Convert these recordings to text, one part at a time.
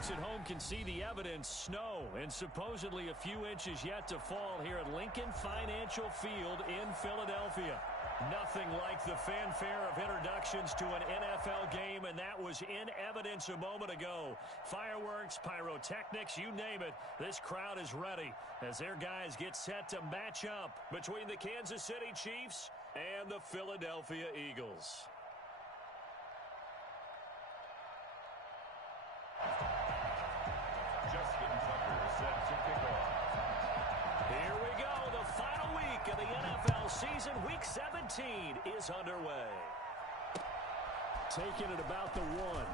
folks at home can see the evidence, snow, and supposedly a few inches yet to fall here at Lincoln Financial Field in Philadelphia. Nothing like the fanfare of introductions to an NFL game, and that was in evidence a moment ago. Fireworks, pyrotechnics, you name it, this crowd is ready as their guys get set to match up between the Kansas City Chiefs and the Philadelphia Eagles. Here we go. The final week of the NFL season, Week 17, is underway. Taking it about the 1.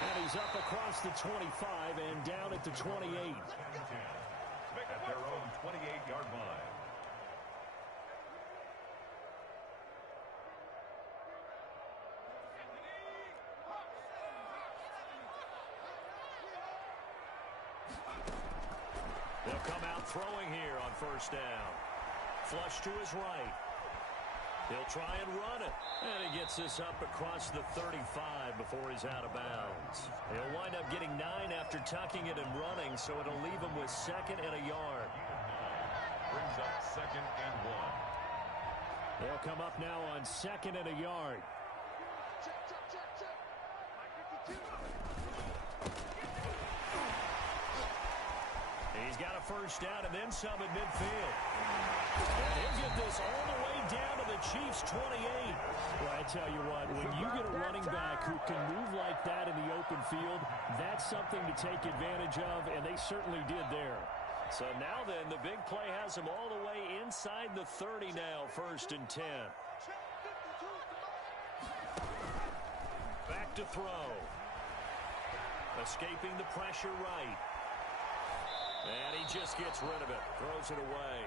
And he's up across the 25 and down at the 28. At their own 28-yard line. They'll come out throwing here on first down. Flush to his right. He'll try and run it. And he gets this up across the 35 before he's out of bounds. He'll wind up getting 9 after tucking it and running, so it'll leave him with 2nd and a yard. Brings up 2nd and 1. They'll come up now on 2nd and a yard. He's got a first down and then some at midfield. And he'll get this all the way down to the Chiefs' 28. Well, I tell you what, when you get a running back who can move like that in the open field, that's something to take advantage of, and they certainly did there. So now then, the big play has him all the way inside the 30 now, 1st and 10. Back to throw. Escaping the pressure right. And he just gets rid of it. Throws it away.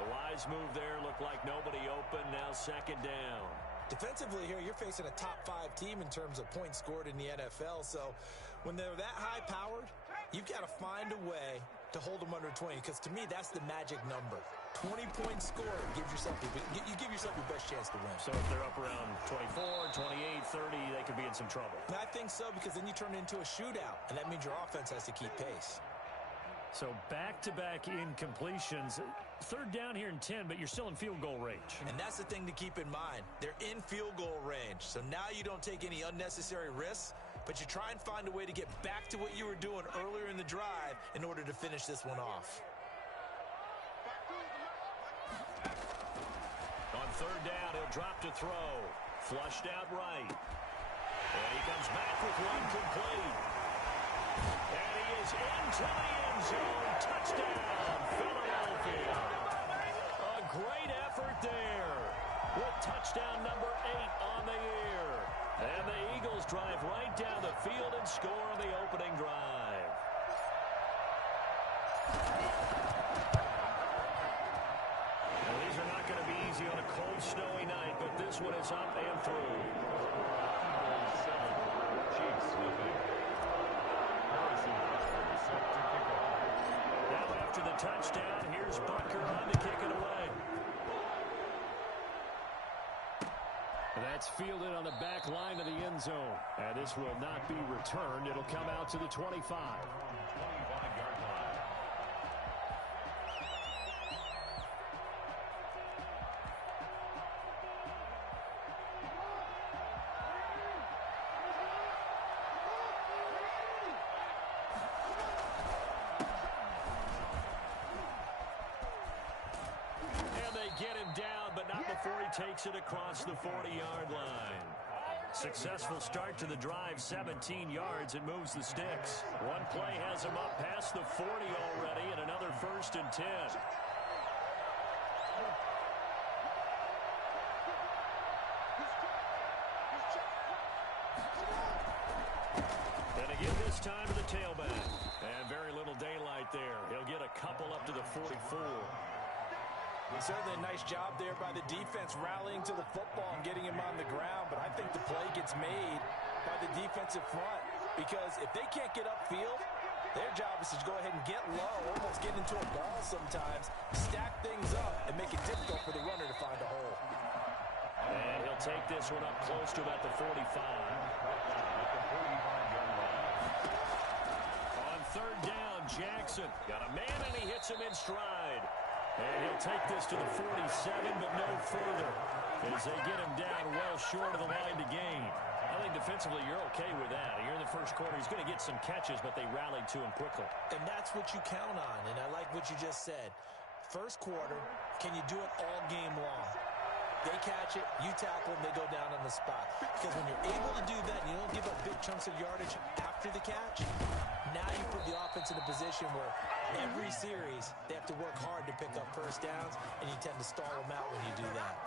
The wise move there. Looked like nobody open. Now 2nd down. Defensively here, you're facing a top 5 team in terms of points scored in the NFL. So when they're that high-powered, you've got to find a way to hold them under 20. Because to me, that's the magic number. 20 points scored gives yourself you give yourself your best chance to win. So if they're up around 24, 28, 30, they could be in some trouble. And I think so, because then you turn it into a shootout, and that means your offense has to keep pace. So back-to-back incompletions. 3rd down here in 10, but you're still in field goal range. And that's the thing to keep in mind. They're in field goal range. So now you don't take any unnecessary risks, but you try and find a way to get back to what you were doing earlier in the drive in order to finish this one off. On 3rd down, he'll drop to throw. Flushed out right. And he comes back with one complete. And he is into the end zone. Touchdown, Philadelphia. A great effort there with touchdown number 8 on the year. And the Eagles drive right down the field and score on the opening drive. Well, these are not going to be easy on a cold, snowy night, but this one is up and through. Now after the touchdown, here's Bunker on to kick it away. That's fielded on the back line of the end zone. And this will not be returned. It'll come out to the 25. 25-yard line. Get him down, but not before he takes it across the 40-yard line. Successful start to the drive, 17 yards, and moves the sticks. One play has him up past the 40 already, and another 1st and 10. And again this time to the tailback. And very little daylight there. He'll get a couple up to the 44. Certainly a nice job there by the defense rallying to the football and getting him on the ground, but I think the play gets made by the defensive front, because if they can't get upfield, their job is to go ahead and get low, almost get into a ball sometimes, stack things up, and make it difficult for the runner to find a hole. And he'll take this one up close to about the 45. Jackson got a man, and he hits him in stride. And he'll take this to the 47, but no further, as they get him down well short of the line to gain. I think defensively you're okay with that. Here in the first quarter, he's going to get some catches, but they rallied to him quickly. And that's what you count on, and I like what you just said. First quarter, can you do it all game long? They catch it, you tackle them, they go down on the spot. Because when you're able to do that and you don't give up big chunks of yardage after the catch, now you put the offense in a position where every series they have to work hard to pick up first downs, and you tend to stall them out when you do that.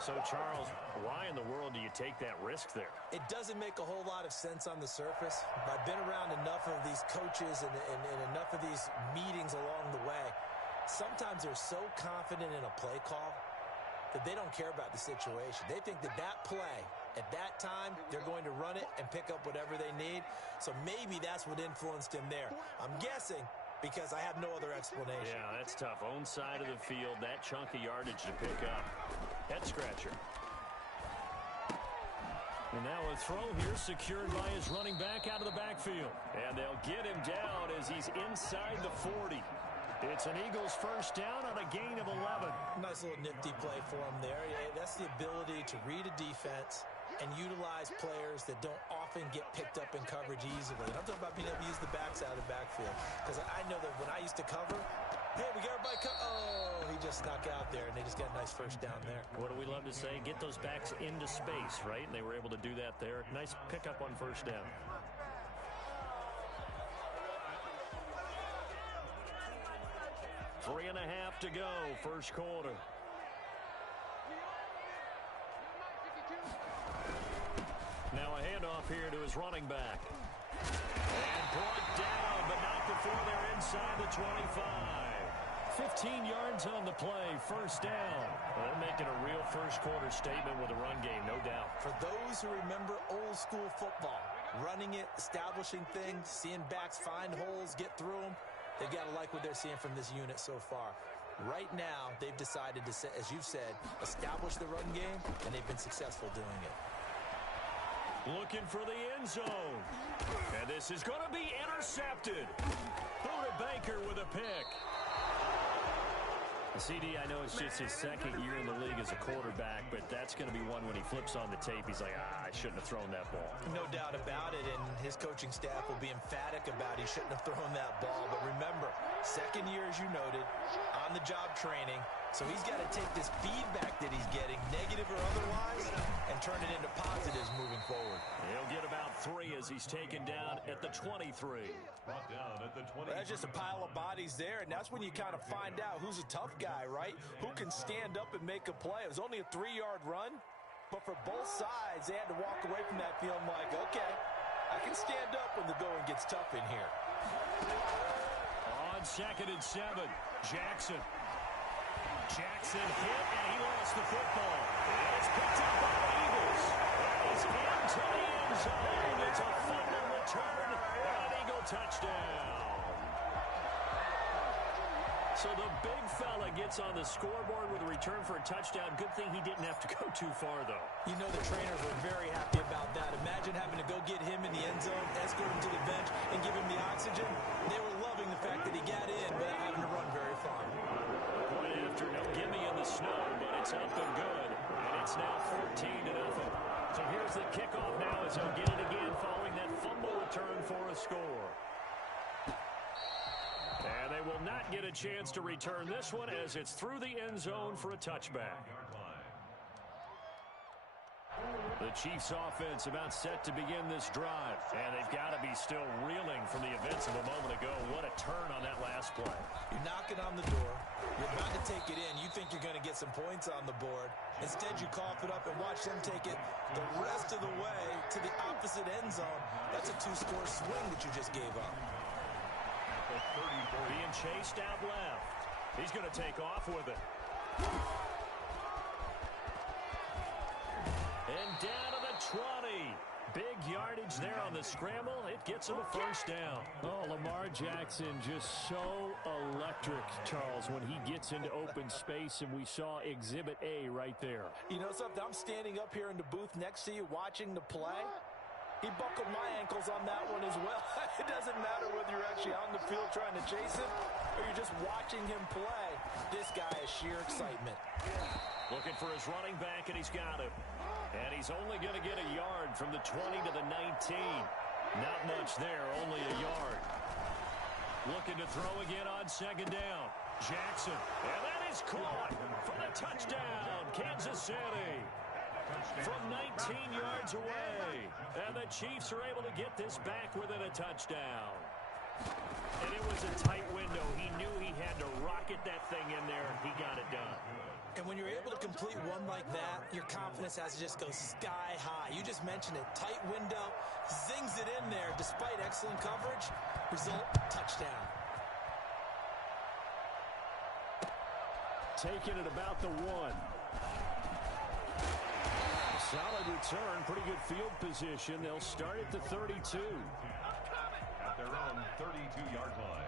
So, Charles, why in the world do you take that risk there? It doesn't make a whole lot of sense on the surface. I've been around enough of these coaches and enough of these meetings along the way. Sometimes they're so confident in a play call that they don't care about the situation. They think that that play, at that time, they're going to run it and pick up whatever they need. So maybe that's what influenced him there. I'm guessing because I have no other explanation. Yeah, that's tough. Own side of the field, that chunk of yardage to pick up. Head scratcher. And now a throw here secured by his running back out of the backfield. And they'll get him down as he's inside the 40. It's an Eagles first down on a gain of 11. Nice little nifty play for him there. Yeah, that's the ability to read a defense and utilize players that don't often get picked up in coverage easily. And I'm talking about being able to use the backs out of the backfield. Because I know that when I used to cover, hey, we got everybody oh, he just snuck out there, and they just got a nice first down there. What do we love to say? Get those backs into space, right? And they were able to do that there. Nice pickup on first down. Three and a half to go, first quarter. Now a handoff here to his running back. And brought down, but not before they're inside the 25. 15 yards on the play, first down. Well, they're making a real first quarter statement with a run game, no doubt. For those who remember old school football, running it, establishing things, seeing backs find holes, get through them, they've got to like what they're seeing from this unit so far. Right now, they've decided to, as you've said, establish the run game, and they've been successful doing it. Looking for the end zone. And this is going to be intercepted. Buda Baker with a pick. CD, I know it's just his second year in the league as a quarterback, but that's going to be one when he flips on the tape. He's like, I shouldn't have thrown that ball. No doubt about it, and his coaching staff will be emphatic about he shouldn't have thrown that ball. But remember, second year, as you noted, on-the-job training. So he's got to take this feedback that he's getting, negative or otherwise, and turn it into positives moving forward. He'll get about 3 as he's taken down at the 23. Brought down at the 20. That's just a pile of bodies there, and that's when you kind of find out who's a tough guy, right? Who can stand up and make a play. It was only a 3-yard run, but for both sides, they had to walk away from that feeling like, okay, I can stand up when the going gets tough in here. On 2nd and 7, Jackson hit, and he lost the football. And it's picked up by the Eagles. He's into the end zone. It's a fumble return and an Eagle touchdown. So the big fella gets on the scoreboard with a return for a touchdown. Good thing he didn't have to go too far, though. You know the trainers were very happy about that. Imagine having to go get him in the end zone, escort him to the bench, and give him the oxygen. They were loving the fact that he got in without having to run very far. Point after, no gimme in the snow, but it's up and good. And it's now 14-0. So here's the kickoff now as they'll get it again following that fumble return for a score. And they will not get a chance to return this one as it's through the end zone for a touchback. The Chiefs offense about set to begin this drive. And they've got to be still reeling from the events of a moment ago. What a turn on that last play. You're knocking on the door. You're about to take it in. You think you're going to get some points on the board. Instead, you cough it up and watch them take it the rest of the way to the opposite end zone. That's a 2-score swing that you just gave up. Being chased out left. He's going to take off with it. And down to the 20. Big yardage there on the scramble. It gets him a first down. Oh, Lamar Jackson just so electric, Charles, when he gets into open space, and we saw Exhibit A right there. You know something? I'm standing up here in the booth next to you watching the play. He buckled my ankles on that one as well. It doesn't matter whether you're actually on the field trying to chase him, or you're just watching him play, this guy is sheer excitement. Looking for his running back, and he's got him. And he's only going to get a yard from the 20 to the 19. Not much there, only a yard. Looking to throw again on second down. Jackson, and that is caught for the touchdown, Kansas City. From 19 yards away, and the Chiefs are able to get this back within a touchdown. And it was a tight window. He knew he had to rocket that thing in there. He got it done. And when you're able to complete one like that, your confidence has to just go sky high. You just mentioned it. Tight window, zings it in there despite excellent coverage. Result, touchdown. Taking it about the 1. Solid return, pretty good field position. They'll start at the 32. At their own 32-yard line.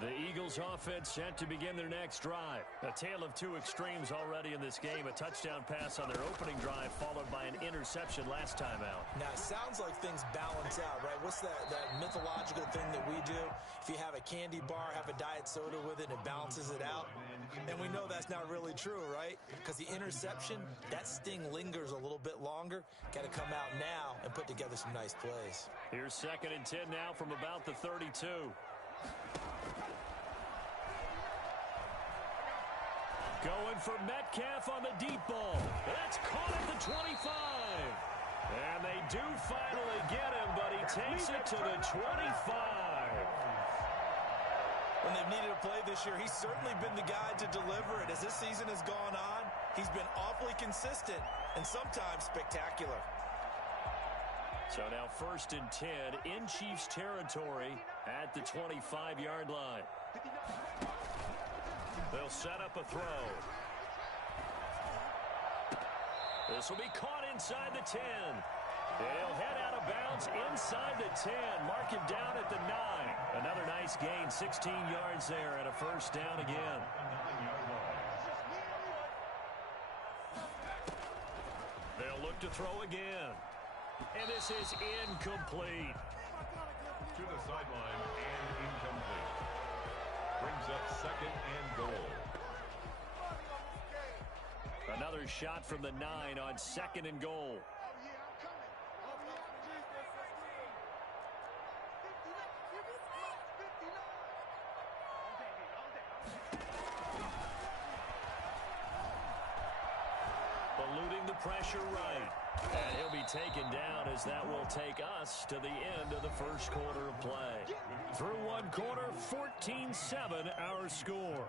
The Eagles offense set to begin their next drive. A tale of two extremes already in this game. A touchdown pass on their opening drive followed by an interception last time out. Now, it sounds like things balance out, right? What's that mythological thing that we do? If you have a candy bar, have a diet soda with it, it balances it out. And we know that's not really true, right? Because the interception, that sting lingers a little bit longer. Got to come out now and put together some nice plays. Here's 2nd and 10 now from about the 32. Going for Metcalf on the deep ball. That's caught at the 25. And they do finally get him, but he takes it to the 25. When they've needed a play this year, he's certainly been the guy to deliver it. As this season has gone on, he's been awfully consistent and sometimes spectacular. So now 1st and 10 in Chiefs territory at the 25-yard line. They'll set up a throw. This will be caught inside the 10. He'll head out of bounds inside the 10. Mark him down at the 9. Another nice gain, 16 yards there, and a first down again. They'll look to throw again. And this is incomplete. To the sideline and incomplete. Brings up 2nd and goal. Another shot from the 9 on 2nd and goal. Eluding the pressure right. And he'll be taken down as that will take us to the end of the first quarter of play. Through one quarter, 14-7 our score.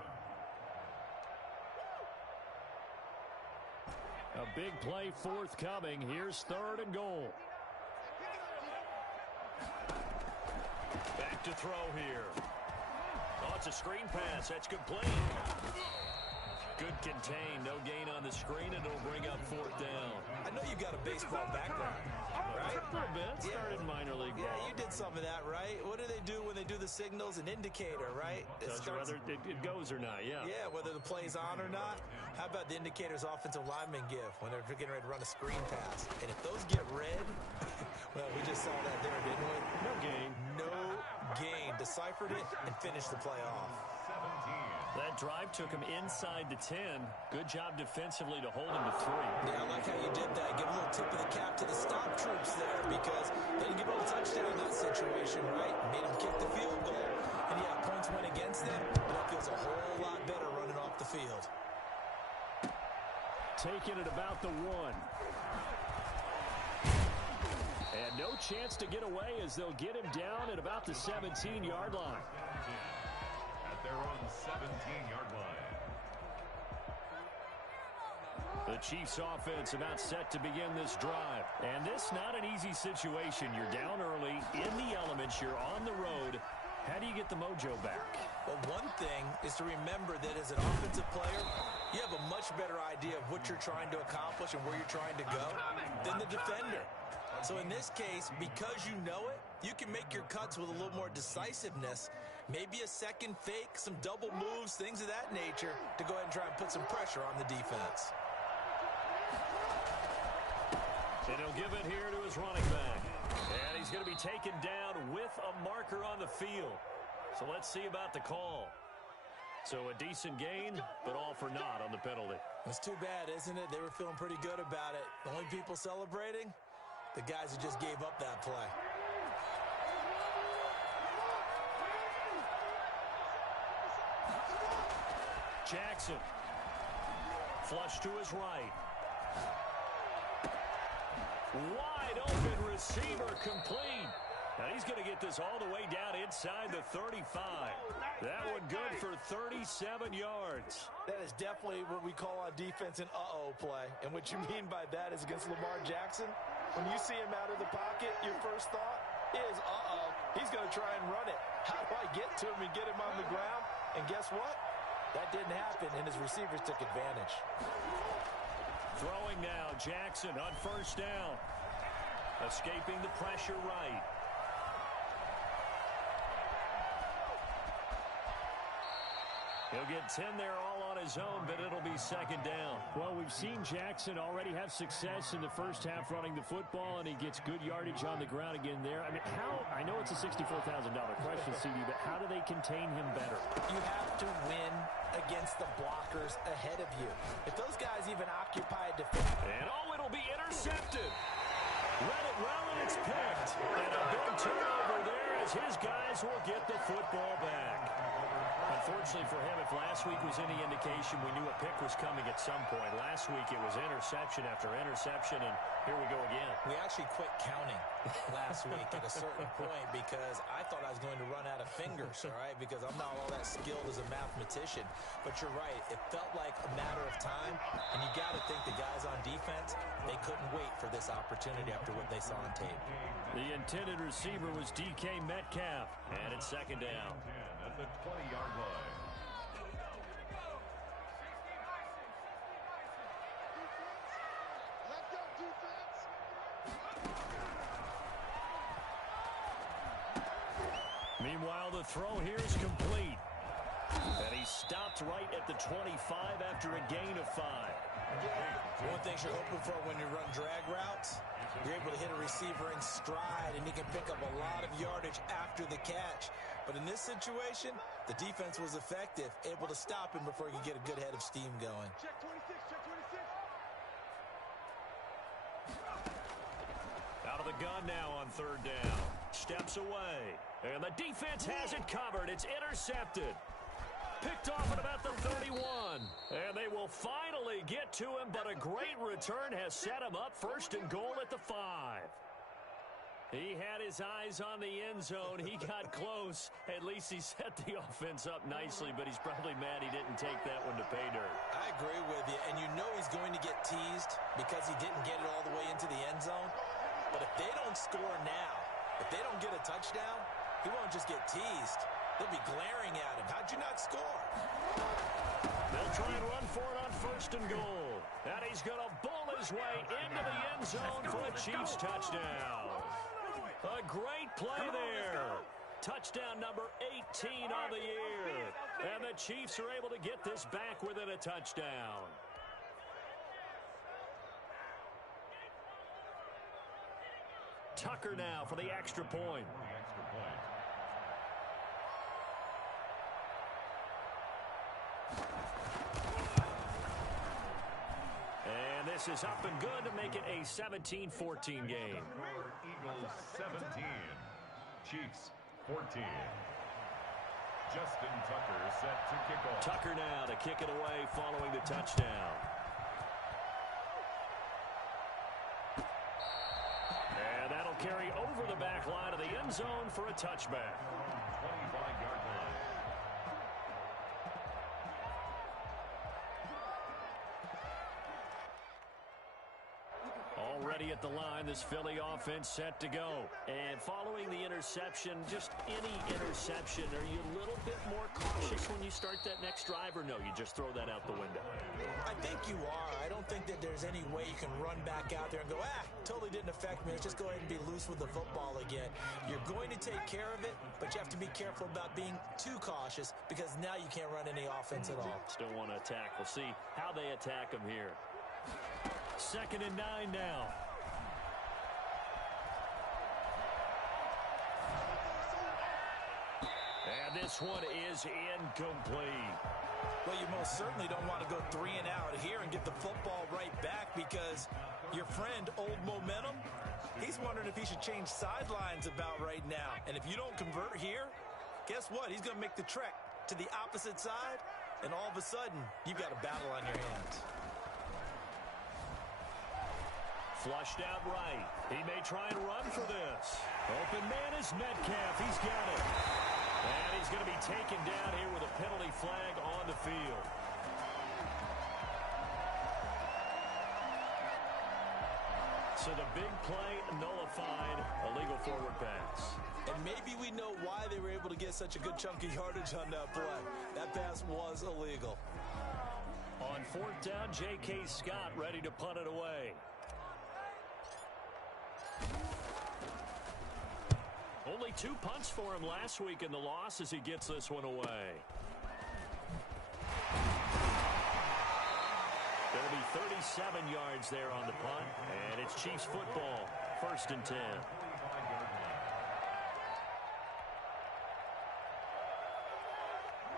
A big play forthcoming. Here's 3rd and goal. Back to throw here. Oh, it's a screen pass. That's complete. Good contain. No gain on the screen, and it'll bring up 4th down. I know you've got a baseball background, right? For a bit. Started minor league ball. Yeah, you did some of that, right? What do they do when they do the signals? An indicator, right? Tells you whether it goes or not, yeah. Yeah, whether the play's on or not. How about the indicators offensive linemen give when they're getting ready to run a screen pass? And if those get red, well, we just saw that there, didn't we? No gain. No gain. Deciphered it and finished the play off. That drive took him inside the 10. Good job defensively to hold him to 3. Yeah, I like how you did that. Give a little tip of the cap to the stop troops there because they didn't give up a touchdown in that situation, right? Made them kick the field goal. And yeah, points went against them, but that feels a whole lot better running off the field. Taking it about the 1. And no chance to get away as they'll get him down at about the 17-yard line. Their own 17-yard line. The Chiefs offense about set to begin this drive. And this not an easy situation. You're down early, in the elements, you're on the road. How do you get the mojo back? Well, one thing is to remember that as an offensive player, you have a much better idea of what you're trying to accomplish and where you're trying to go than the defender. So in this case, because you know it, you can make your cuts with a little more decisiveness. Maybe a second fake, some double moves, things of that nature to go ahead and try and put some pressure on the defense. And he'll give it here to his running back. And he's going to be taken down with a marker on the field. So let's see about the call. So a decent gain, but all for naught on the penalty. It's too bad, isn't it? They were feeling pretty good about it. The only people celebrating, the guys who just gave up that play. Jackson. Flush to his right. Wide open receiver complete. Now he's going to get this all the way down inside the 35. That one good for 37 yards. That is definitely what we call on defense an uh-oh play. And what you mean by that is against Lamar Jackson. When you see him out of the pocket, your first thought is, uh-oh, he's going to try and run it. How do I get to him and get him on the ground? And guess what? That didn't happen, and his receivers took advantage. Throwing now, Jackson on first down. Escaping the pressure right. He'll get 10 there all on his own, but it'll be second down. Well, we've seen Jackson already have success in the first half running the football, and he gets good yardage on the ground again there. I mean, I know it's a $64,000 question, CD, but how do they contain him better? You have to win against the blockers ahead of you. If those guys even occupy a defense. And it'll be intercepted. Read it well, and it's picked. And a big turnover there as his guys will get the football back. Unfortunately for him, if last week was any indication, we knew a pick was coming at some point. Last week it was interception after interception, and here we go again. We actually quit counting last week at a certain point because I thought I was going to run out of fingers, all right, because I'm not all that skilled as a mathematician. But you're right. It felt like a matter of time, and you got to think the guys on defense, they couldn't wait for this opportunity after what they saw on tape. The intended receiver was DK Metcalf, and it's second down. At the 20-yard line. Meanwhile, the throw here is complete. And he stopped right at the 25 after a gain of 5. One thing you're hoping for when you run drag routes, you're able to hit a receiver in stride, and he can pick up a lot of yardage after the catch. But in this situation, the defense was effective, able to stop him before he could get a good head of steam going. Check 26, check 26. Out of the gun now on third down. Steps away. And the defense has it covered. It's intercepted. Picked off at about the 31. And they will finally get to him, but a great return has set him up first and goal at the 5. He had his eyes on the end zone. He got close. At least he set the offense up nicely, but he's probably mad he didn't take that one to pay dirt. I agree with you, and you know he's going to get teased because he didn't get it all the way into the end zone. But if they don't score now, if they don't get a touchdown, he won't just get teased. They'll be glaring at him. How'd you not score? They'll try and run for it on first and goal. And he's going to bull his way into the end zone for a Chiefs touchdown. A great play there. Touchdown number 18 on the year. And the Chiefs are able to get this back within a touchdown. Tucker now for the extra point. And this is up and good to make it a 17-14 game. Eagles 17. Chiefs 14. Justin Tucker set to kick off. Tucker now to kick it away following the touchdown. And that'll carry over the back line of the end zone for a touchback. 25-yard line. Already at the line, this Philly offense set to go. And following the interception, just any interception, are you a little bit more cautious when you start that next drive, or no, you just throw that out the window? I think you are. I don't think that there's any way you can run back out there and go, totally didn't affect me. Let's just go ahead and be loose with the football again. You're going to take care of it, but you have to be careful about being too cautious because now you can't run any offense at all. Still want to attack. We'll see how they attack him here. 2nd and 9 now. And this one is incomplete. Well, you most certainly don't want to go 3 and out here and get the football right back, because your friend, Old Momentum, he's wondering if he should change sidelines about right now. And if you don't convert here, guess what? He's going to make the trek to the opposite side, and all of a sudden, you've got a battle on your hands. Flushed out right. He may try and run for this. Open man is Metcalf. He's got it. And he's going to be taken down here with a penalty flag on the field. So the big play nullified, illegal forward pass. And maybe we know why they were able to get such a good chunk of yardage on that play. That pass was illegal. On 4th down, J.K. Scott ready to punt it away. Only 2 punts for him last week in the loss as he gets this one away. There'll be 37 yards there on the punt, and it's Chiefs football, 1st and 10.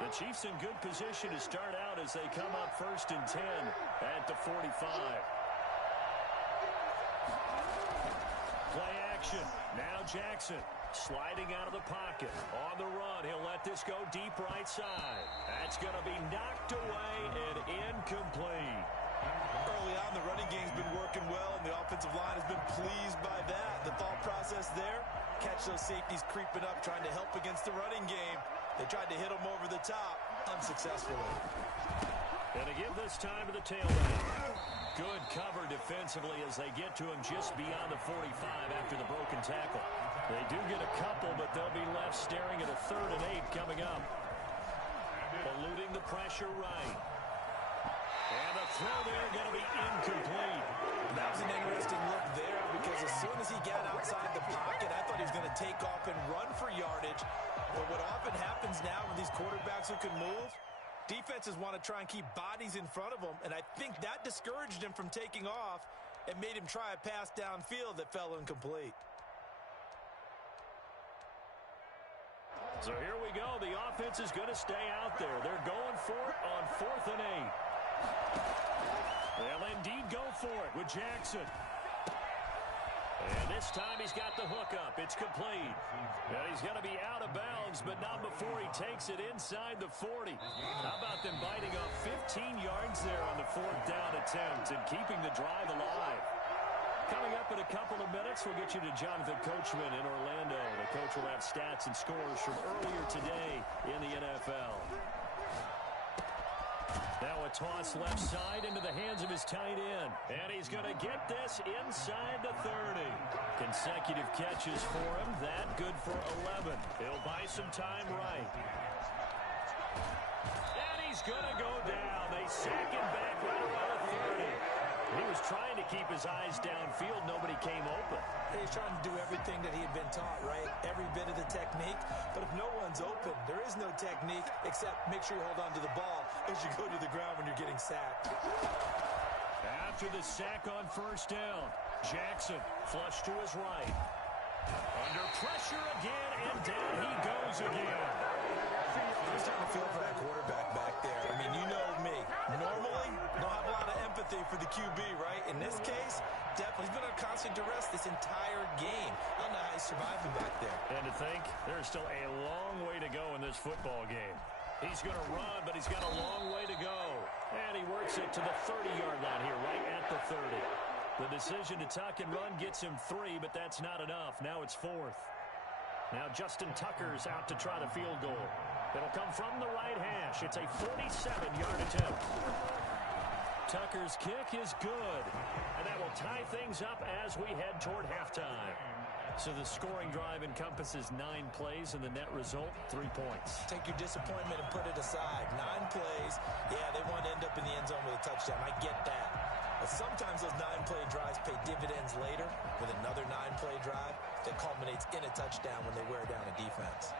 The Chiefs in good position to start out as they come up 1st and 10 at the 45. Play action. Now Jackson sliding out of the pocket. On the run, he'll let this go deep right side. That's going to be knocked away and incomplete. Early on, the running game's been working well, and the offensive line has been pleased by that. The thought process there, catch those safeties creeping up, trying to help against the running game. They tried to hit him over the top, unsuccessfully. And to give this time to the tailback. Good cover defensively as they get to him just beyond the 45 after the broken tackle. They do get a couple, but they'll be left staring at a 3rd and 8 coming up. Eluding the pressure right. And the throw there going to be incomplete. That was an interesting look there, because as soon as he got outside the pocket, I thought he was going to take off and run for yardage. But what often happens now with these quarterbacks who can move, defenses want to try and keep bodies in front of them, and I think that discouraged him from taking off and made him try a pass downfield that fell incomplete. So here we go. The offense is going to stay out there. They're going for it on 4th and 8. They'll indeed go for it with Jackson. And this time he's got the hook up. It's complete. And he's going to be out of bounds, but not before he takes it inside the 40. How about them biting off 15 yards there on the 4th down attempt and keeping the drive alive? Coming up in a couple of minutes, we'll get you to Jonathan Coachman in Orlando. The coach will have stats and scores from earlier today in the NFL. Now a toss left side into the hands of his tight end. And he's going to get this inside the 30. Consecutive catches for him. That good for 11. He'll buy some time right. And he's going to go down. They sack him back right around the 30. He was trying to keep his eyes downfield. Nobody came open. He's trying to do everything that he had been taught, right? Every bit of the technique. But if no one's open, there is no technique except make sure you hold on to the ball as you go to the ground when you're getting sacked. After the sack on 1st down, Jackson flushed to his right. Under pressure again, and down he goes again. I'm starting to feel for that quarterback back there. I mean, you know me. Normally, don't have a lot of empathy for the QB, right? In this case, definitely he's been under constant duress this entire game. I don't know how he's surviving back there. And to think, there's still a long way to go in this football game. He's going to run, but he's got a long way to go. And he works it to the 30-yard line here, right at the 30. The decision to tuck and run gets him 3, but that's not enough. Now it's 4th. Now Justin Tucker's out to try the field goal. It'll come from the right hash. It's a 47-yard attempt. Tucker's kick is good. And that will tie things up as we head toward halftime. So the scoring drive encompasses 9 plays, and the net result, 3 points. Take your disappointment and put it aside. 9 plays. Yeah, they want to end up in the end zone with a touchdown. I get that. But sometimes those 9-play drives pay dividends later with another 9-play drive that culminates in a touchdown when they wear down a defense.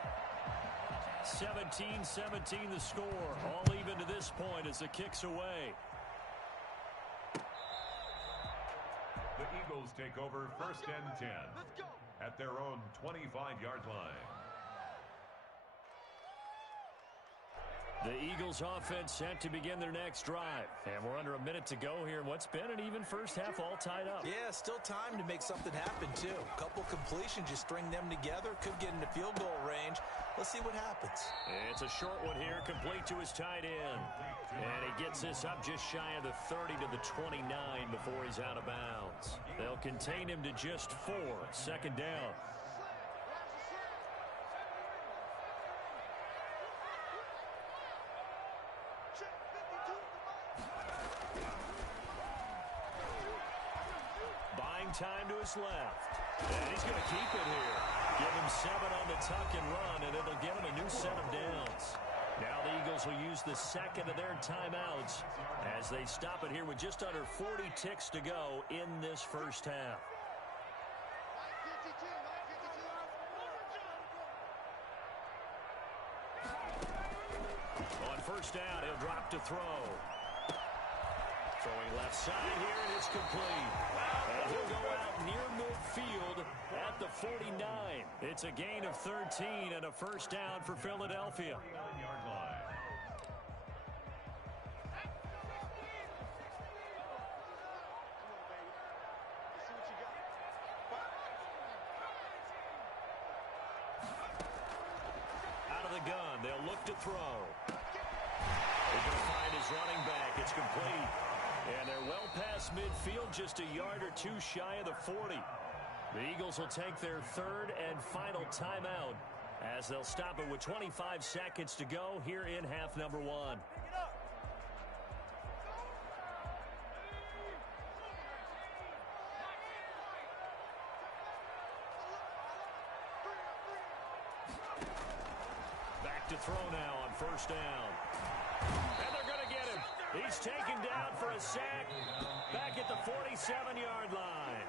17-17 the score. All even to this point as the kick's away. The Eagles take over 1st and 10 at their own 25-yard line. The Eagles offense set to begin their next drive. And we're under a minute to go here. What's been an even first half all tied up. Yeah, still time to make something happen, too. A couple completions, you string them together, could get into field goal range. Let's see what happens. It's a short one here, complete to his tight end. And he gets this up just shy of the 30 to the 29 before he's out of bounds. They'll contain him to just 4. Second down. Buying time to his left. And he's going to keep it here. Give him 7 on the tuck and run, and it'll get him a new set of downs. Now the Eagles will use the second of their timeouts as they stop it here with just under 40 ticks to go in this first half. On first down, he'll drop to throw. Throwing left side here, and it's complete. And he'll go out near midfield at the 49. It's a gain of 13 and a first down for Philadelphia. Out of the gun, they'll look to throw. They're going to find his running back. It's complete. And they're well past midfield, just a yard or two shy of the 40. The Eagles will take their third and final timeout as they'll stop it with 25 seconds to go here in half number 1. Back to throw now on first down. And they're going to get him. He's taken down for a sack back at the 47-yard line.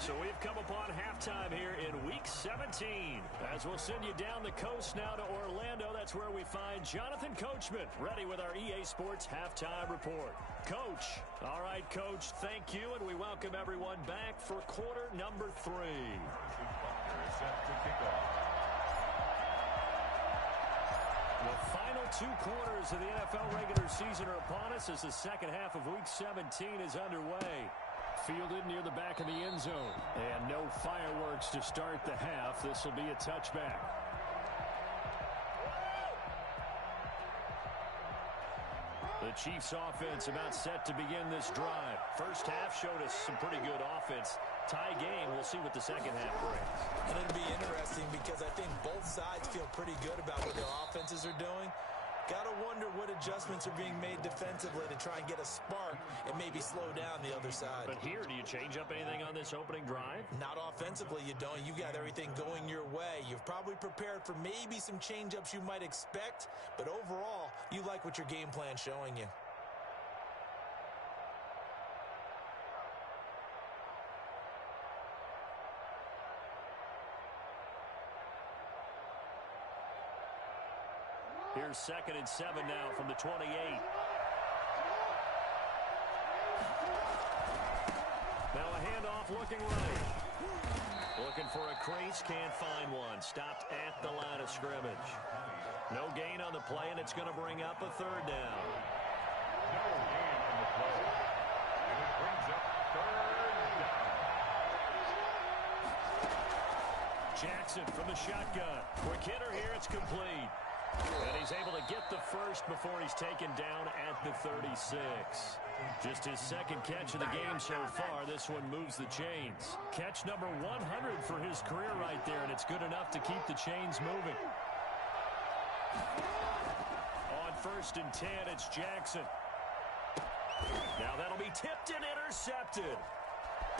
So we've come upon halftime here in Week 17. As we'll send you down the coast now to Orlando, that's where we find Jonathan Coachman, ready with our EA Sports Halftime Report. Coach. All right, Coach, thank you, and we welcome everyone back for quarter number 3. Set to kick off. The final 2 quarters of the NFL regular season are upon us as the second half of Week 17 is underway. Fielded near the back of the end zone. And no fireworks to start the half. This will be a touchback. The Chiefs offense about set to begin this drive. First half showed us some pretty good offense. Tie game. We'll see what the second half brings. And it'll be interesting because I think both sides feel pretty good about what their offenses are doing. Got to wonder what adjustments are being made defensively to try and get a spark and maybe slow down the other side. But here, do you change up anything on this opening drive? Not offensively, you don't. You got everything going your way. You've probably prepared for maybe some change-ups you might expect, but overall, you like what your game plan's showing you. Here's 2nd and 7 now from the 28. Now a handoff looking right. Looking for a crease, can't find one. Stopped at the line of scrimmage. No gain on the play, and it's going to bring up a third down. No gain on the play. And it brings up third down. Jackson from the shotgun. Quick hitter here, it's complete. And he's able to get the first before he's taken down at the 36. Just his second catch of the game so far. This one moves the chains. Catch number 100 for his career right there, and it's good enough to keep the chains moving. On 1st and 10, it's Jackson. Now that'll be tipped and intercepted.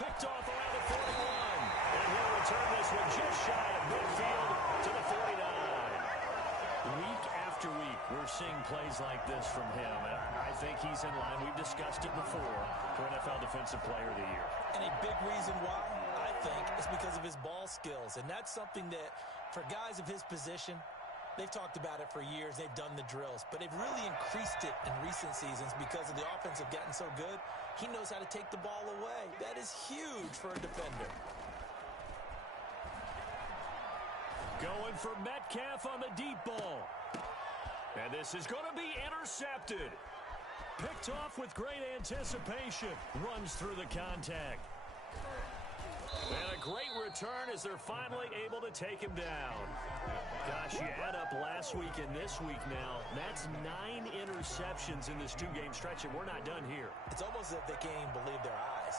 Picked off around the 41. And he'll return this one just shy of midfield to the 49. Week after week, we're seeing plays like this from him, and I think he's in line. We've discussed it before for NFL Defensive Player of the Year. And a big reason why, I think, is because of his ball skills. And that's something that, for guys of his position, they've talked about it for years. They've done the drills. But they've really increased it in recent seasons because of the offense have gotten so good. He knows how to take the ball away. That is huge for a defender. Going for Metcalf on the deep ball. And this is going to be intercepted. Picked off with great anticipation. Runs through the contact. And a great return as they're finally able to take him down. Gosh, you add up last week and this week now. That's 9 interceptions in this 2-game stretch, and we're not done here. It's almost as if they can't even believe their eyes.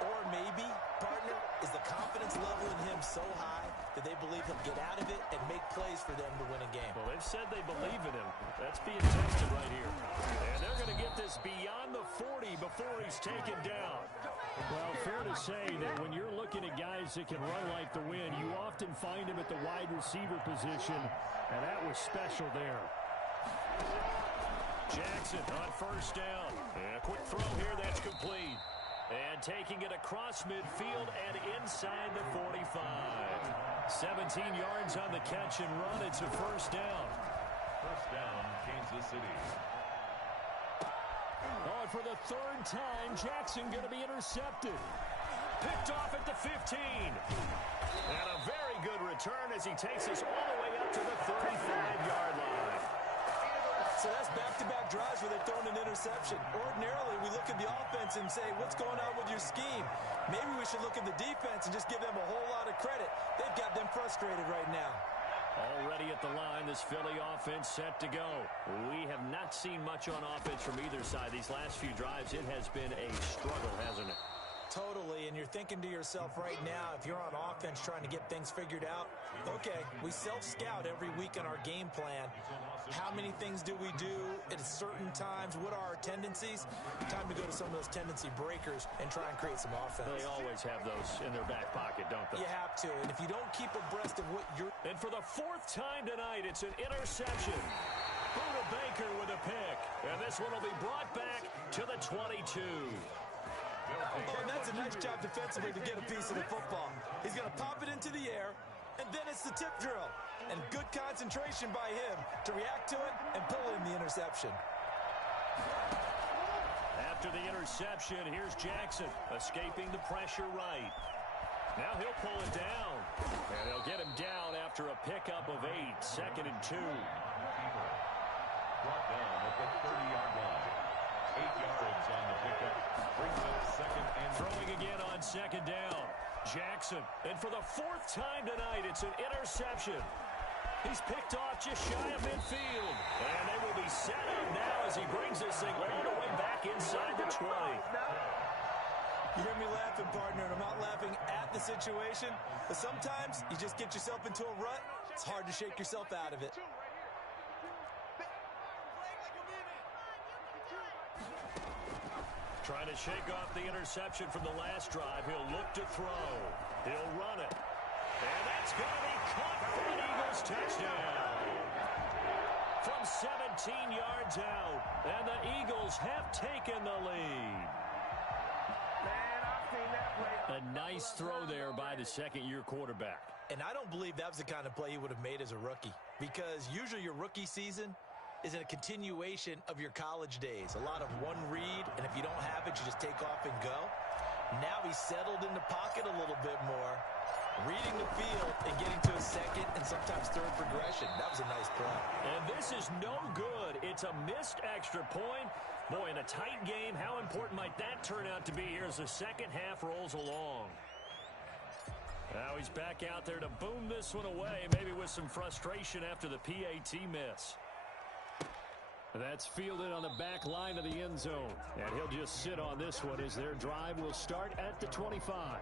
Or maybe, partner, is the confidence level in him so high that they believe he'll get out of it and make plays for them to win a game. Well, they've said they believe in him. That's being tested right here. And they're going to get this beyond the 40 before he's taken down. Well, fair to say that when you're looking at guys that can run like the wind, you often find him at the wide receiver position, and that was special there. Jackson on first down. And a quick throw here that's complete. And taking it across midfield and inside the 45. 17 yards on the catch and run. It's a first down. First down, Kansas City. Oh, and for the 3rd time, Jackson going to be intercepted. Picked off at the 15. And a very good return as he takes us all the way up to the 35-yard line. So that's back-to-back drives where they're throwing an interception. Ordinarily, we look at the offense and say, what's going on with your scheme? Maybe we should look at the defense and just give them a whole lot of credit. They've got them frustrated right now. Already at the line, this Philly offense set to go. We have not seen much on offense from either side. These last few drives, it has been a struggle, hasn't it? Totally, and you're thinking to yourself right now, if you're on offense trying to get things figured out, okay, we self-scout every week on our game plan. How many things do we do at certain times? What are our tendencies? Time to go to some of those tendency breakers and try and create some offense. They always have those in their back pocket, don't they? You have to, and if you don't keep abreast of what you're... And for the 4th time tonight, it's an interception. Buda Baker with a pick, and this one will be brought back to the 22. And that's a nice job defensively to get a piece of the football. He's going to pop it into the air, and then it's the tip drill. And good concentration by him to react to it and pull in the interception. After the interception, here's Jackson escaping the pressure right. Now he'll pull it down. And they'll get him down after a pickup of 8, 2nd and 2. Brought down at the 30-yard line. 8 yards on the pickup. Brings up 2nd and throwing again on 2nd down. Jackson. And for the 4th time tonight, it's an interception. He's picked off just shy of midfield. And they will be set up now as he brings this thing all the way back inside the 20. You hear me laughing, partner, and I'm not laughing at the situation. But sometimes you just get yourself into a rut. It's hard to shake yourself out of it. Trying to shake off the interception from the last drive. He'll look to throw. He'll run it. And that's going to be caught for an Eagles touchdown. From 17 yards out. And the Eagles have taken the lead. A nice throw there by the 2nd-year quarterback. And I don't believe that was the kind of play he would have made as a rookie. Because usually your rookie season is a continuation of your college days. A lot of one read, and if you don't have it, you just take off and go. Now he's settled in the pocket a little bit more, reading the field and getting to a 2nd and sometimes 3rd progression. That was a nice play. And this is no good. It's a missed extra point. Boy, in a tight game, how important might that turn out to be here as the 2nd half rolls along? Now he's back out there to boom this one away, maybe with some frustration after the PAT miss. That's fielded on the back line of the end zone. And he'll just sit on this one as their drive will start at the 25.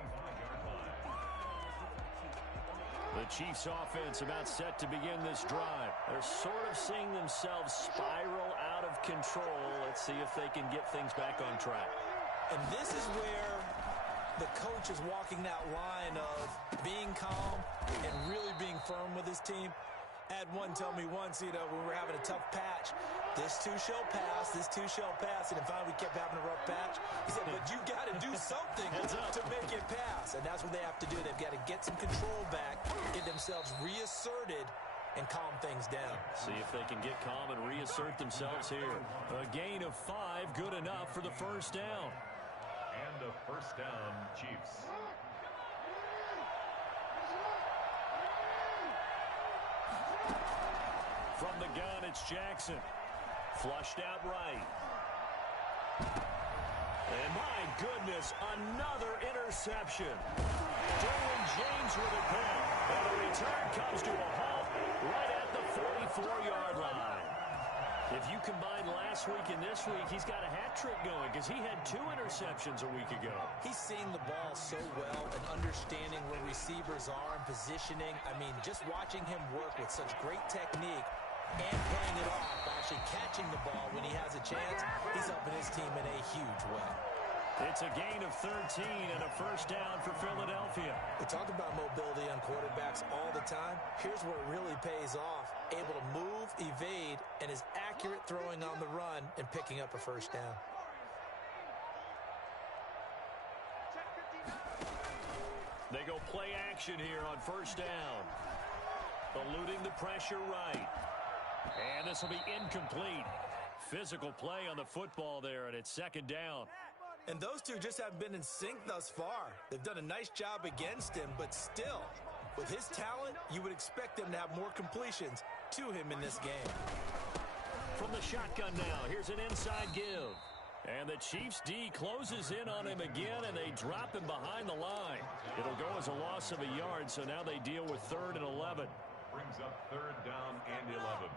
The Chiefs offense about set to begin this drive. They're sort of seeing themselves spiral out of control. Let's see if they can get things back on track. And this is where the coach is walking that line of being calm and really being firm with his team. I had one tell me once, when we were having a tough patch, this too shall pass, this too shall pass. And then finally we kept having a rough patch. He said, but you got to do something to make it pass. And that's what they have to do. They've got to get some control back, get themselves reasserted, and calm things down. See if they can get calm and reassert themselves here. A gain of 5, good enough for the first down. And a first down, Chiefs. From the gun, it's Jackson. Flushed out right. And my goodness, another interception. Derwin James with a pick. And the return comes to a halt right at the 44-yard line. If you combine last week and this week, he's got a hat trick going because he had 2 interceptions a week ago. He's seeing the ball so well and understanding where receivers are and positioning. I mean, just watching him work with such great technique and playing it off, actually catching the ball when he has a chance, he's helping his team in a huge way. It's a gain of 13 and a first down for Philadelphia. We talk about mobility on quarterbacks all the time. Here's where it really pays off. Able to move, evade, and is accurate throwing on the run and picking up a first down. They go play action here on first down. Eluding the pressure right. And this will be incomplete. Physical play on the football there, and it's second down. And those two just haven't been in sync thus far. They've done a nice job against him, but still, with his talent, you would expect them to have more completions to him in this game. From the shotgun now, here's an inside give. And the Chiefs' D closes in on him again, and they drop him behind the line. It'll go as a loss of a yard, so now they deal with 3rd and 11. Brings up 3rd down and 11.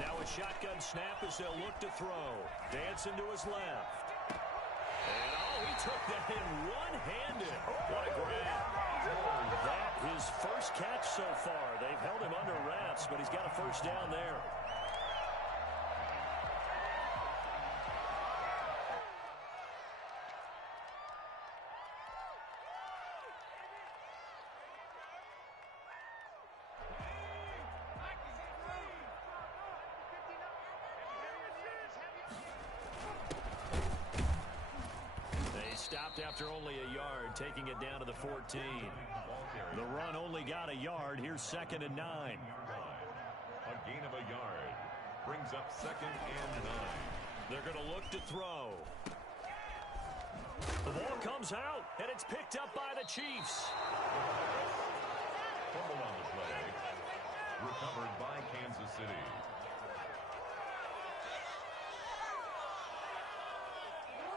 Now a shotgun snap as they'll look to throw. Danson to his left. And, he took that in one-handed. What a grab. That his first catch so far. They've held him under wraps, but he's got a first down there. Stopped after only a yard, taking it down to the 14. The run only got a yard. Here's 2nd and 9. A gain of a yard. Brings up 2nd and 9. They're going to look to throw. The ball comes out, and it's picked up by the Chiefs. Fumbled on the play. Recovered by Kansas City.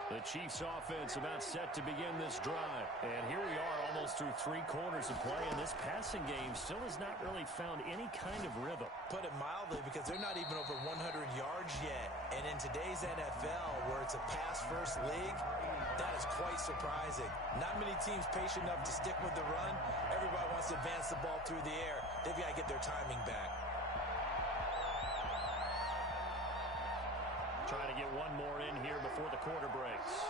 The Chiefs offense about set to begin this drive. And here we are almost through 3 quarters of play, and this passing game still has not really found any kind of rhythm. Put it mildly, because they're not even over 100 yards yet. And in today's NFL, where it's a pass-first league, that is quite surprising. Not many teams patient enough to stick with the run. Everybody wants to advance the ball through the air. They've got to get their timing back. Trying to get one more in here before the quarter breaks.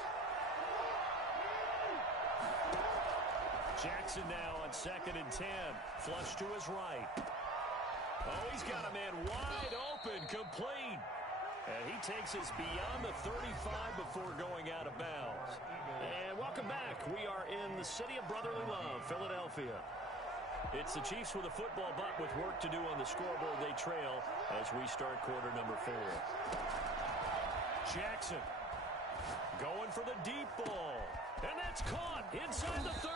Jackson now on 2nd and 10. Flush to his right. Oh, he's got a man wide open, complete. And he takes us beyond the 35 before going out of bounds. And welcome back. We are in the city of brotherly love, Philadelphia. It's the Chiefs with a football, but with work to do on the scoreboard, they trail as we start quarter number 4. Jackson going for the deep ball. And that's caught inside the 30.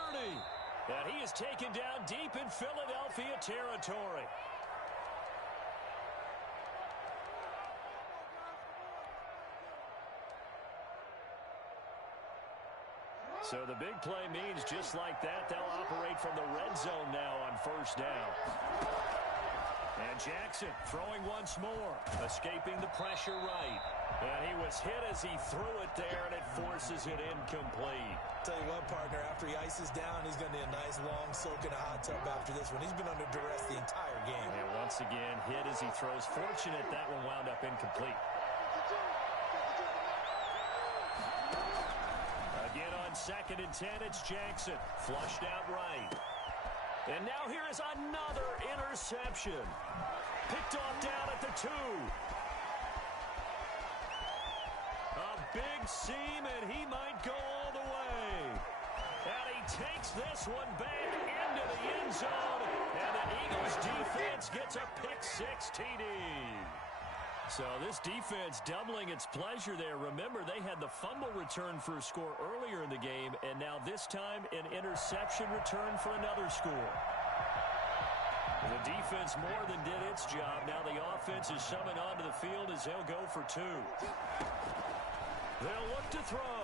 And he is taken down deep in Philadelphia territory. So the big play means just like that, they'll operate from the red zone now on first down. And Jackson throwing once more, escaping the pressure right. And he was hit as he threw it there, and it forces it incomplete. Tell you what, partner, after he ices down, he's going to need a nice long soak in a hot tub after this one. He's been under duress the entire game. And once again, hit as he throws. Fortunate that one wound up incomplete. Again on 2nd and 10, it's Jackson. Flushed out right. And now here is another interception. Picked off down at the 2. A big seam, and he might go all the way. And he takes this one back into the end zone. And the Eagles defense gets a pick 6 TD. So this defense doubling its pleasure there. Remember, they had the fumble return for a score earlier in the game, and now this time an interception return for another score. The defense more than did its job. Now the offense is summoned onto the field as they'll go for two. They'll look to throw.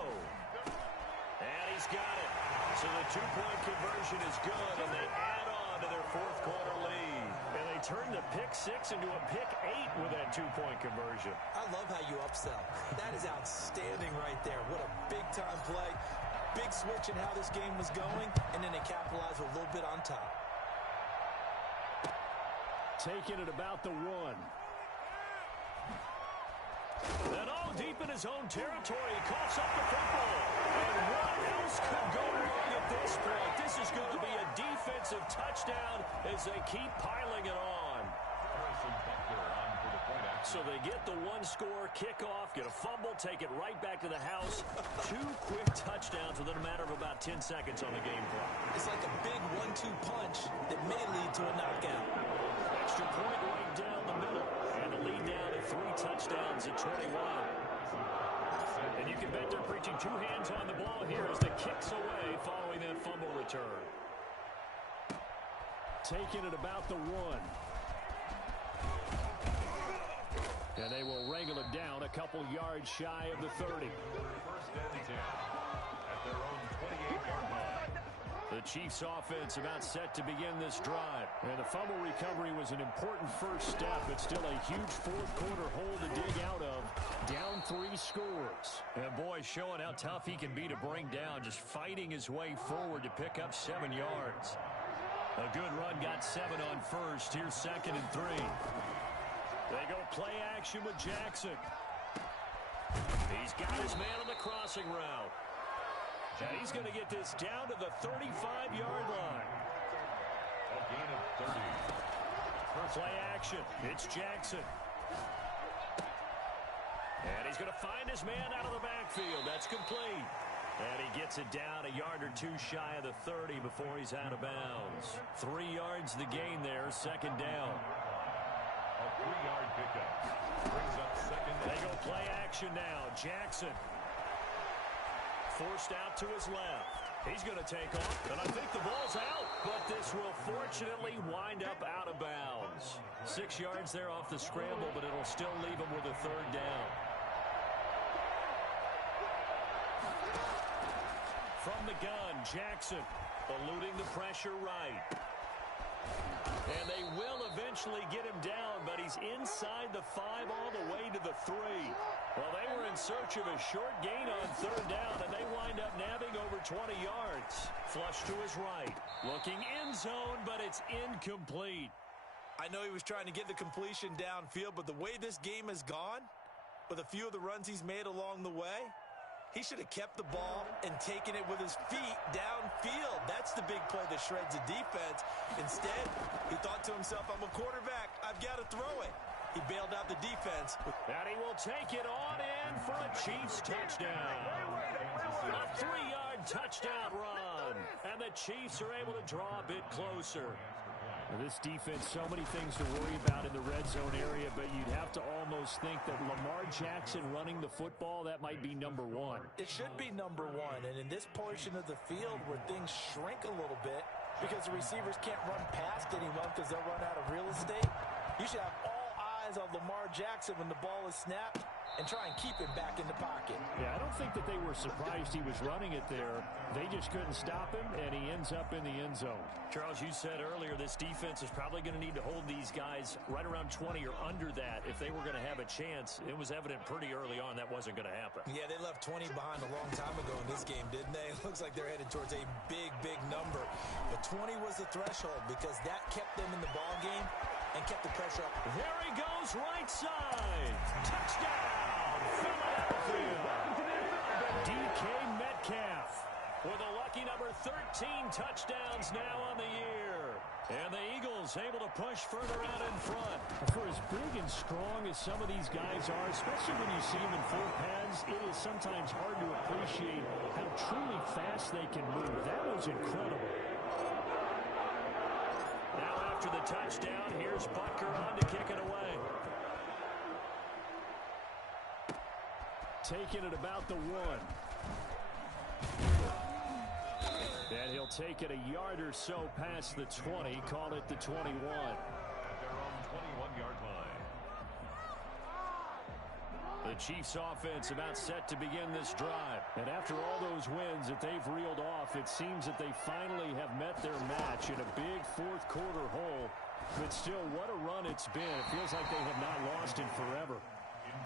And he's got it. So the two-point conversion is good, and they add on to their fourth quarter lead. And they turn the pick-6 into a pick-8 with that two-point conversion. I love how you upsell. That is outstanding right there. What a big-time play. Big switch in how this game was going, and then they capitalized with a little bit on top. Taking it about the 1. And all deep in his own territory, he coughs up the football. And what else could go wrong at this point? This is going to be a defensive touchdown as they keep piling it on. So they get the one-score kickoff, get a fumble, take it right back to the house. 2 quick touchdowns within a matter of about 10 seconds on the game clock. It's like a big 1-2 punch that may lead to a knockout. Extra point right down the middle. And the lead down to 3 touchdowns at 21. And you can bet they're preaching 2 hands on the ball here as the kick's away following that fumble return. Taking it about the 1. And they will wrangle it down a couple yards shy of the 30. First and 10 at their own 28-yard line. The Chiefs offense about set to begin this drive. And the fumble recovery was an important first step. It's still a huge fourth quarter hole to dig out of. Down 3 scores. And boy, showing how tough he can be to bring down, just fighting his way forward to pick up 7 yards. A good run got 7 on first. Here's 2nd and 3. They go play action with Jackson. He's got his man on the crossing route. And he's going to get this down to the 35-yard line. A gain of 30. Play action. It's Jackson. And he's going to find his man out of the backfield. That's complete. And he gets it down a yard or 2 shy of the 30 before he's out of bounds. 3 yards the gain there, 2nd down. A 3-yard pickup. Brings up 2nd. They go play action now. Jackson. Forced out to his left. He's going to take off, and I think the ball's out. But this will fortunately wind up out of bounds. 6 yards there off the scramble, but it'll still leave him with a 3rd down. From the gun, Jackson eluding the pressure right. And they will eventually get him down, but he's inside the 5 all the way to the 3. Well, they were in search of a short gain on 3rd down, and they wind up nabbing over 20 yards. Flush to his right. Looking end zone, but it's incomplete. I know he was trying to get the completion downfield, but the way this game has gone, with a few of the runs he's made along the way, he should have kept the ball and taken it with his feet downfield. That's the big play that shreds the defense. Instead, he thought to himself, I'm a quarterback. I've got to throw it. He bailed out the defense. And he will take it on in for a Chiefs touchdown. A 3-yard touchdown run. And the Chiefs are able to draw a bit closer. Now, this defense, so many things to worry about in the red zone area, but you'd have to almost think that Lamar Jackson running the football, that might be number 1. It should be number 1, and in this portion of the field where things shrink a little bit because the receivers can't run past anyone because they'll run out of real estate, you should have all eyes on Lamar Jackson when the ball is snapped and try and keep him back in the pocket. Yeah, I don't think that they were surprised he was running it there. They just couldn't stop him, and he ends up in the end zone. Charles, you said earlier this defense is probably going to need to hold these guys right around 20 or under that if they were going to have a chance. It was evident pretty early on that wasn't going to happen. Yeah, they left 20 behind a long time ago in this game, didn't they? It looks like they're headed towards a big, big number. But 20 was the threshold because that kept them in the ball game and kept the pressure up. There he goes, right side. Touchdown, Philadelphia. DK Metcalf with a lucky number 13 touchdowns now on the year. And the Eagles able to push further out in front. For as big and strong as some of these guys are, especially when you see them in full pads, it is sometimes hard to appreciate how truly fast they can move. That was incredible. Now after the touchdown, here's Butker on to kick it away. taken at about the 1. And he'll take it a yard or so past the 20, call it the 21. At their own 21-yard line. The Chiefs offense about set to begin this drive. And after all those wins that they've reeled off, it seems that they finally have met their match in a big fourth quarter hole. But still, what a run it's been. It feels like they have not lost in forever.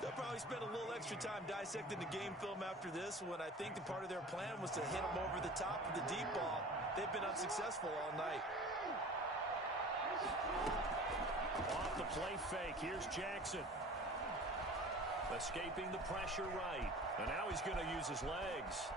They'll probably spend a little extra time dissecting the game film after this one. I think the part of their plan was to hit them over the top of the deep ball. They've been unsuccessful all night. Off the play fake, here's Jackson. Escaping the pressure right. And now he's going to use his legs.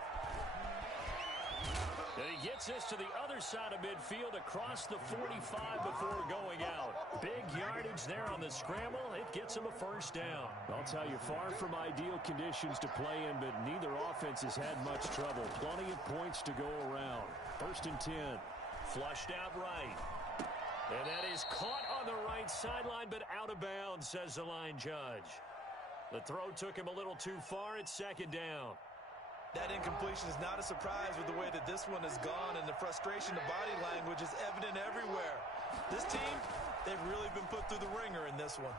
And he gets this to the other side of midfield across the 45 before going out. Big yardage there on the scramble. It gets him a first down. I'll tell you, far from ideal conditions to play in, but neither offense has had much trouble. Plenty of points to go around. 1st and 10. Flushed out right. And that is caught on the right sideline, but out of bounds, says the line judge. The throw took him a little too far. It's 2nd down. That incompletion is not a surprise with the way that this one has gone, and the frustration of body language is evident everywhere. This team, they've really been put through the ringer in this one.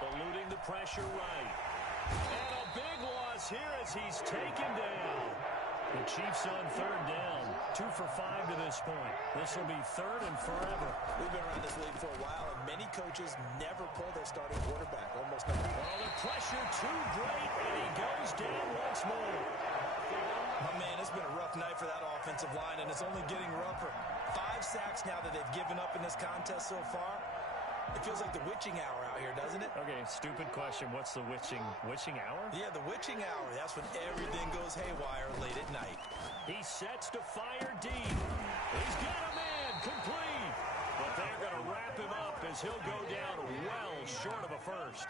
Eluding the pressure right. And a big loss here as he's taken down. The Chiefs on 3rd down. 2 for 5 to this point. This will be 3rd and forever. We've been around this league for a while, and many coaches never pull their starting quarterback. Almost never. Oh, the pressure too great, and he goes down once more. My man, it's been a rough night for that offensive line, and it's only getting rougher. 5 sacks now that they've given up in this contest so far. It feels like the witching hour out here, doesn't it? Okay, stupid question. What's the witching hour? Yeah, the witching hour. That's when everything goes haywire late at night. He sets to fire deep. He's got a man complete. But they're going to wrap him up as he'll go down well short of a first.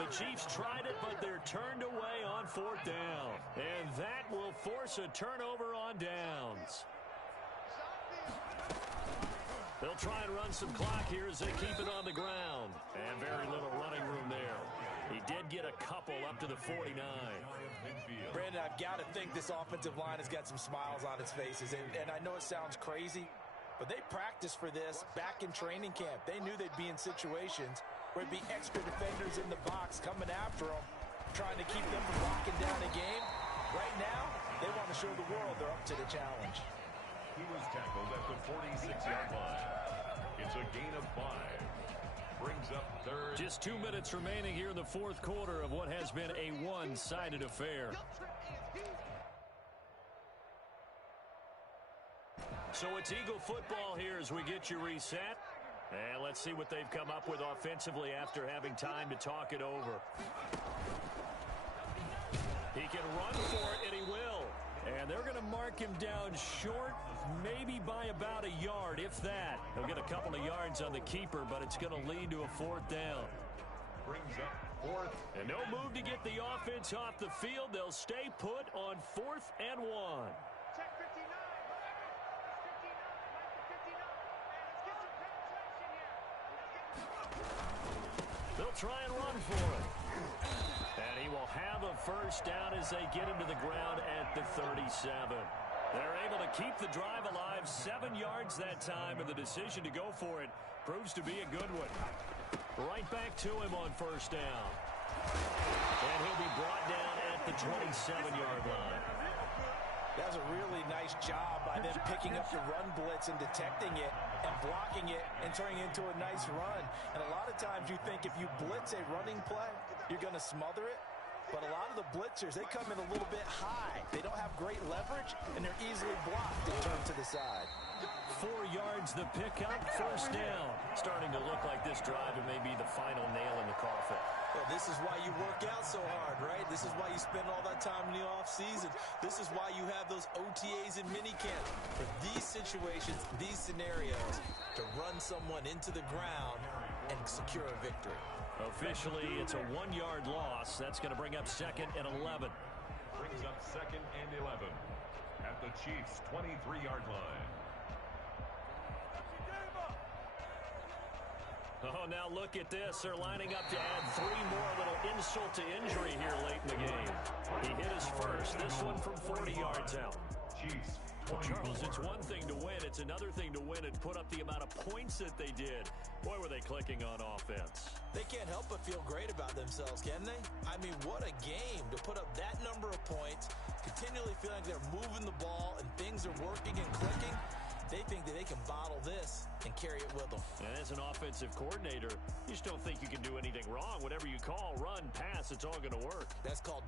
The Chiefs tried it, but they're turned away on 4th down. And that will force a turnover on downs. They'll try and run some clock here as they keep it on the ground. And very little running room there. He did get a couple up to the 49. Brandon, I've got to think this offensive line has got some smiles on its faces. And I know it sounds crazy, but they practiced for this back in training camp. They knew they'd be in situations where there'd be extra defenders in the box coming after them, trying to keep them from locking down a game. Right now, they want to show the world they're up to the challenge. He was tackled at the 46-yard line. It's a gain of 5. Brings up 3rd. Just 2 minutes remaining here in the 4th quarter of what has been a one-sided affair. So it's Eagle football here as we get you reset. And let's see what they've come up with offensively after having time to talk it over. He can run for it, and he will. And they're going to mark him down short, maybe by about a yard, if that. He'll get a couple of yards on the keeper, but it's going to lead to a 4th down. Brings up 4th. And no move to get the offense off the field. They'll stay put on 4th and 1. They'll try and run for it. And he will have a first down as they get him to the ground at the 37. They're able to keep the drive alive, 7 yards that time, and the decision to go for it proves to be a good one. Right back to him on 1st down. And he'll be brought down at the 27-yard line. That was a really nice job by them picking up the run blitz and detecting it and blocking it and turning it into a nice run. And a lot of times you think if you blitz a running play, you're going to smother it. But a lot of the blitzers, they come in a little bit high. They don't have great leverage, and they're easily blocked and turned to the side. 4 yards the pickup, 1st down. Starting to look like this drive, it may be the final nail in the coffin. Well, this is why you work out so hard, right? This is why you spend all that time in the offseason. This is why you have those OTAs and minicamp. For these situations, these scenarios, to run someone into the ground and secure a victory. Officially, it's a 1-yard loss. That's going to bring up 2nd and 11. Brings up 2nd and 11 at the Chiefs' 23-yard line. Oh, now look at this. They're lining up to add 3 more. A little insult to injury here late in the game. He hit his first, this one from 40 yards out. Chiefs, Charles, it's one thing to win. It's another thing to win and put up the amount of points that they did. Boy, were they clicking on offense. They can't help but feel great about themselves, can they? I mean, what a game to put up that number of points, continually feeling like they're moving the ball and things are working and clicking. They think that they can bottle this and carry it with them. And as an offensive coordinator, you just don't think you can do anything wrong. Whatever you call, run, pass, it's all going to work. That's called